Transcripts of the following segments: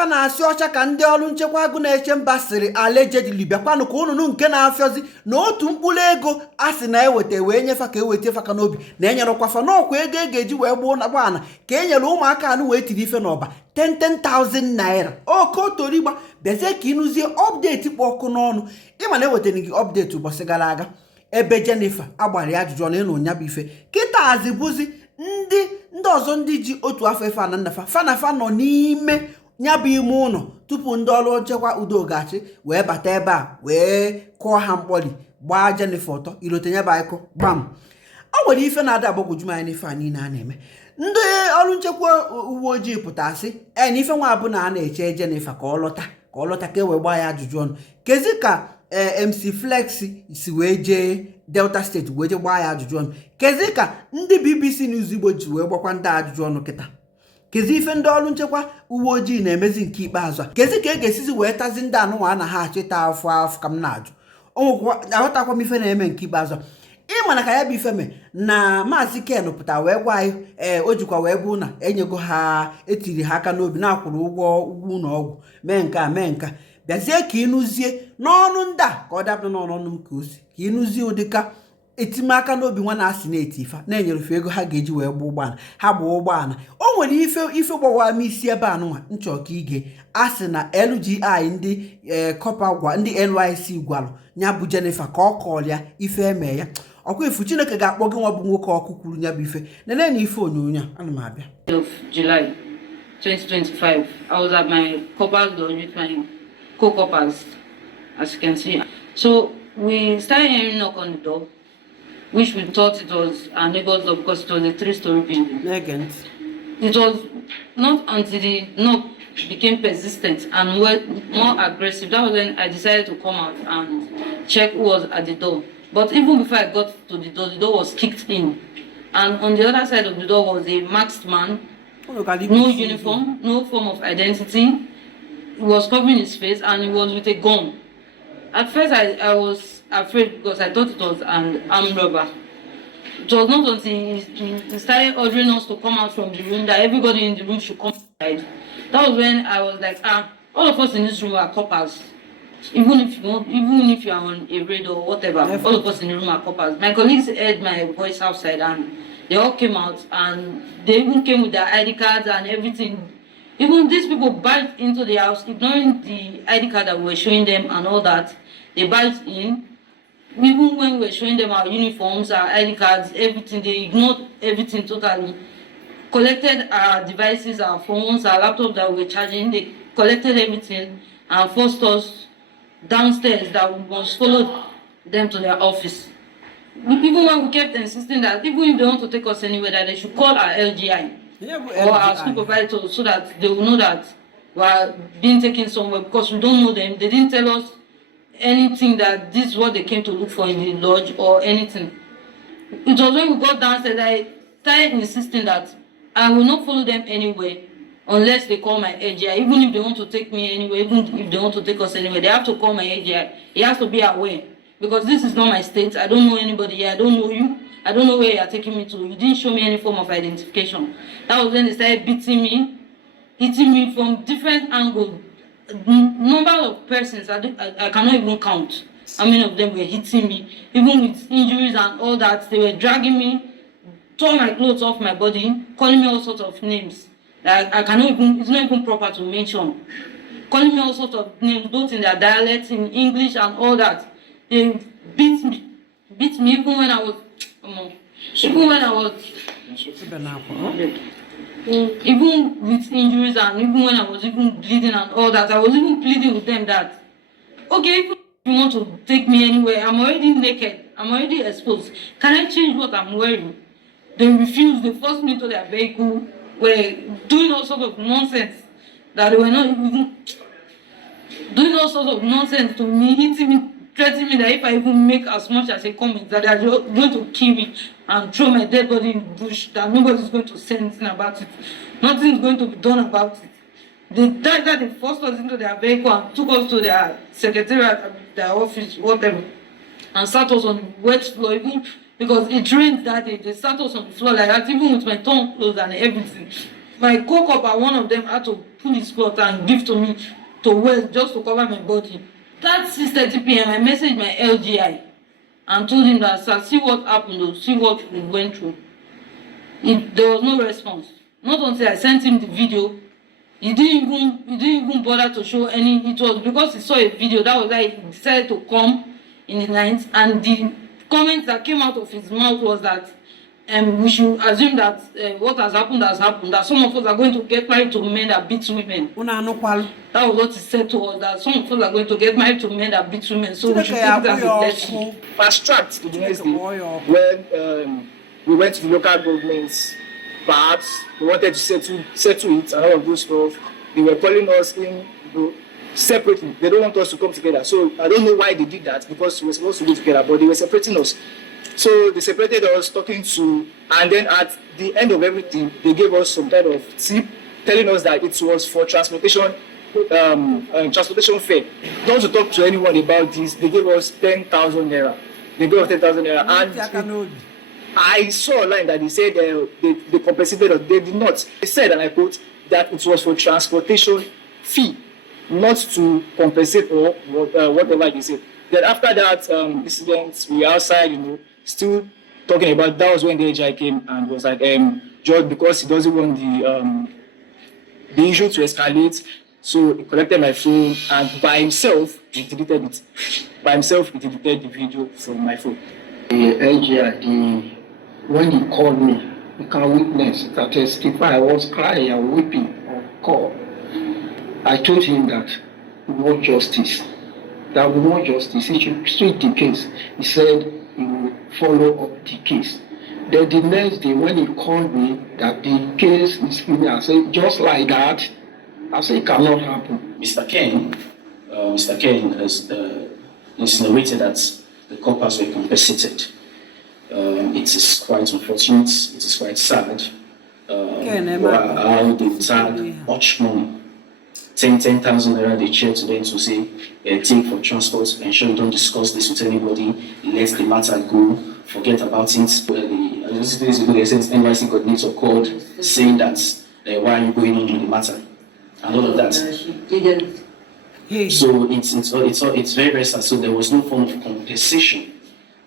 ọkwa na-asị ọcha ka ndị ọrụ nchekwa agụ na-eche mba sịrị allegedly bịakwanụ ka ụnụnụ nke na-afịọzi na otu mkpụrụ ego a sị na eweta wee nyefa ka eweta faka n'obi na enyerekwafa n'ọkwa ego ga-eji wee gbuo na gbaana ka enyere ụmụaka anụ wee tiri ife n'ọba 10,000 naira. Okotorigba bịazie ka ịnụzie ọpdeti kpọ ọkụ n'ọnụ. Ịma na ewetara gị ọpdeti ụbọchị gara aga ebe Jennifer agbara ya ajụjụ ọnụ ịnụ nya bụ ife kịta azibụzi ndị ọzọ ndị ji otu afọ ife ana nnafa fanafa nọ n'ime nya bụ ime ụlọ tupu ndị ọrụ nchekwa Udogachi wee bata ebe a wee kụọ ha mkpọli gbaa Jennifer ọtọ ilote nya bụ anyịkụ gbam. O nwere ife na-ada agbagwoju m anya n'ife a niile a na-eme. Ndị ọrụ nchekwa uwe ojii pụtasị na ife nwa abụ na a na-eche Jennifer ka ọ lọta ka e wee gbaa ya ajụjụ ọnụ. Kezi ka MC Flex si wee jee Delta steeti wee jee gbaa ya ajụjụ ọnụ. Kezi ka ndị BBC News Igbo ji wee gbakwa ndị ajụjụ ọnụ kịta. Kezi ife ndị ọrụ nchekwa uwe ojii na-emezi nke ikpeazụ a. Kezi ka e ga-esizi wee tazi ndị anụnwa na ha achịta afọ ka m na-ajụ. Aghọtakwa m ife na-eme nke ikpeazụ a. Ịma na ka ya bụ ife me na Maazị Ken pụta wee gwa anyị o jikwa wee bụ na enyego ha etiri ha aka n'obi na-akwụrụ ụgwọ ụlọọgwụ mee nke a mee nka. Bịazie ka ịnụzie n'ọnụ ndị a ka ọ dapụta n'ọnụ m ka o si ka ịnụzie ụdịka etimaka n'obi nwa na-asị na-eti ife na-enyerefe ego ha ga-eji wee gba ụgbọala ha gba ụgbọala. O nwere ife gbawa m isi ebe anụnwa nchọ ka ige a sị na LGI ndị kọpa gwa ndị NYSC gwalụ nya bụ Jennifer ka ọ kọọrọ ya ife eme ya. Ọkwa ifu Chineke ga-akpọ gị nwa bụ nwoke ọkụ kwuru nya bụ ife nene na ife onyonyo ana m abịa. Of July 2025, I was at my corporate lodge with my co-coppers, as you can see. So we started hearing knock on the door, which we thought it was our neighbor's door because it was a 3-story building. Negent. It was not until the knock became persistent and more aggressive. That was when I decided to come out and check who was at the door. But even before I got to the door was kicked in. And on the other side of the door was a masked man, no uniform, no form of identity. He was covering his face and he was with a gun. At first I was afraid because I thought it was an armed robber. It was not until he started ordering us to come out from the room that everybody in the room should come inside. That was when I was like, all of us in this room are coppers. Even if you are on a raid or whatever, all of us in the room are coppers. My colleagues heard my voice outside and they all came out and they even came with their ID cards and everything. Even these people barged into the house, ignoring the ID card that we were showing them and all that. They barged in. Even when we were showing them our uniforms, our ID cards, everything, they ignored everything totally. Collected our devices, our phones, our laptops that we were charging. They collected everything and forced us downstairs that we must follow them to their office. Even when we kept insisting that even if they want to take us anywhere, that they should call our LGI or our supervisor so that they will know that we are being taken somewhere because we don't know them. They didn't tell us anything that this is what they came to look for in the lodge or anything. It was when we got downstairs I started insisting that I will not follow them anywhere unless they call my AGI. Even if they want to take me anywhere, even if they want to take us anywhere, they have to call my AGI. He has to be aware because this is not my state. I don't know anybody here. I don't know you. I don't know where you are taking me to. You didn't show me any form of identification. That was when they started beating me, hitting me from different angles. Number of persons, I cannot even count how many of them were hitting me, even with injuries and all that. They were dragging me, tore my clothes off my body, calling me all sorts of names that I cannot even, it's not even proper to mention. Calling me all sorts of names, both in their dialects, in English and all that. They beat me even when I was, even with injuries and even when I was even bleeding and all that, I was even pleading with them that, okay, if you want to take me anywhere, I'm already naked, I'm already exposed. Can I change what I'm wearing? They refused, they forced me to their vehicle, were doing all sorts of nonsense that they were not even doing all sorts of nonsense to me, hitting me, threatening me that if I even make as much as a comment that they are going to kill me and throw my dead body in the bush, that nobody is going to say anything about it. Nothing is going to be done about it. They died that they forced us into their vehicle and took us to their secretariat, their office, whatever, and sat us on the wet floor, even because it rained that day. They sat us on the floor like that, even with my tongue closed and everything. my co-copper, one of them had to pull his cloth and give to me to wear just to cover my body. That 6:30 p.m. I messaged my LGI and told him that, sir, see what happened, though, see what we went through. There was no response. Not until I sent him the video, he didn't even bother to show any. It was because he saw a video, that was why he decided to come in the night, and the comment that came out of his mouth was that we should assume that what has happened, that some of us are going to get married to men that beat women. That was what he said to us, that some of us are going to get married to men that beat women, so we should take it as a lesson. Fast-tracked to the next day when we went to the local governments. Perhaps we wanted to settle it and all of those stuff. They were calling us in, separately. They don't want us to come together. So I don't know why they did that, because we were supposed to be together, but they were separating us. So they separated us, talking to, and then at the end of everything, they gave us some kind of tip, telling us that it was for transportation fare. Not to talk to anyone about this, they gave us 10,000 naira. They gave us 10,000 naira, and I saw a line that they said they compensated us. They did not. They said, and I quote, that it was for transportation fee, not to compensate or whatever they said. Then after that incident, we were outside, still talking about. That was when the AGI came and was like, George, because he doesn't want the issue to escalate, so he collected my phone and by himself he deleted it. By himself he deleted the video from my phone. The AGI, when he called me, you can witness, you can testify. I was crying and weeping on call. I told him that we want justice. That we want justice. He should treat the case. He said he will follow up the case. Then the next day when he called me that the case is finished, I said, just like that, I said it cannot happen. Mr. Ken has insinuated that the coppers were compensated. It is quite unfortunate, it is quite sad. How they tag much money. 10,000 naira they share to them to say, take for transport, ensure you don't discuss this with anybody, let the matter go, forget about it. Just 2 days ago, they said NYSC coordinator called saying that, why are you going on with the matter? And all of that. So it's very, very sad. So there was no form of compensation.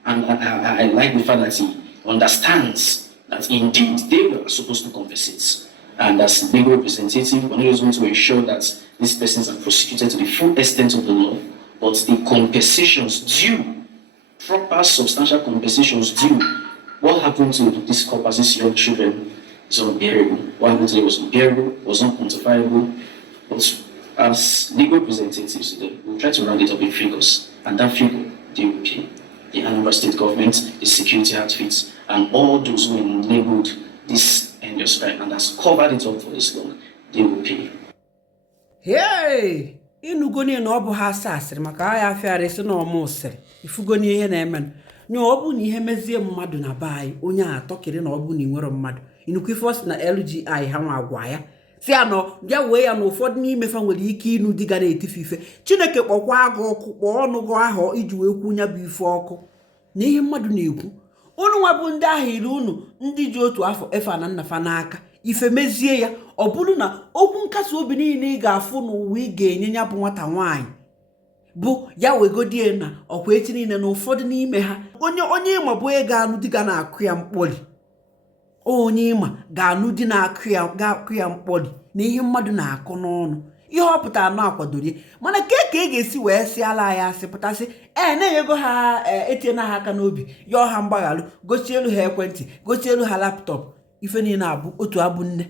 And I like the fact that he understands that indeed they were supposed to compensate. And as legal representative, one is going to ensure that these persons are prosecuted to the full extent of the law, but the compensations due, proper substantial compensations due. What happened to these coppers, these young children, is unbearable. What happened to them was unbearable, was unquantifiable. But as legal representatives, we'll try to round it up in figures, and that figure they will pay. The Anambra State government, the security outfits, and all those who enabled this endless crime and has covered it up for this long, they will pay. Hey! Inugoni no bu ha sasiri maka aya afiare si na omo siri. Ifugoni ihe na emen. Nyo obu ni ihe mezie mmadu na bai, onye atokiri na obu ni nwere mmadu. Inukwu ife na LGI ha nwa agwa ya. Si ano, bia wee ya na ụfọdụ n'ime fa nwere ike inu diga na etife ife. Chineke kpọkwa agụ ọkụ kpọọ ọnụ gụ ahụ iji wee kwu nya bụ ife ọkụ. Na ihe mmadu na-ekwu. Unu nwa bụ ndị ahụ iri unu ndị ji otu afọ efe na nnafa n'aka. Ife mezie ya, ọ bụrụ na okwu nkasi obi niile ị ga-afụ n'ụwa ị ga-enye nya bụ nwata nwaanyị. Bụ ya wegodie na ọkwa echi niile na ụfọdụ n'ime ha. Onye ịma bụ onye ga-anụ diga na-akụ ya mkpọli. Onye ịma ga-anụ di na-akụ ya mkpọli na ihe mmadụ na-akụ n'ọnụ. Ihe ọ pụtara na akwadorie. Mana ka ga-esi wee si ala ya asị pụtasị na-enyego ha etinye na ha aka n'obi ya ọha mgbaghalụ gosi elu ha ekwentị gosi elu ha laptọpụ ife niile abụ otu abụ nne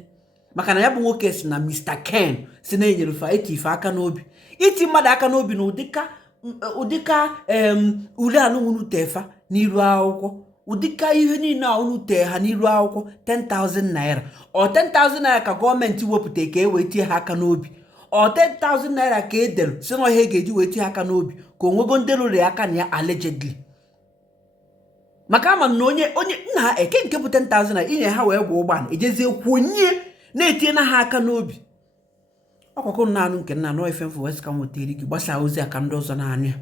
maka na ya bụ nwoke si na Mr. Ken si na-enyere fa eti ife aka n'obi iti mmadụ aka n'obi na ụdịka ule anụnwunu tefa n'iru akwụkwọ ụdịka ihe niile a unu tee ha n'iru akwụkwọ 10,000 naira ọ 10,000 naira ka gọọmenti wepụta ka e wee tie ha aka n'obi ọ 10,000 naira ka e delu si na ọhịa ga-eji wee tie ha aka n'obi ka onwego ndị lụrụ ya aka na ya allegedly maka ama na onye nna eke nke bụ 10,000 naira inye ha wee gwa ụgbọala ejezie kwonye na-etie na ha aka n'obi ọkwakọ na anụ nke nna nọ ife mfụ west ka nwetere gị gbasaa ozi aka ndị ọzọ na-anụ ya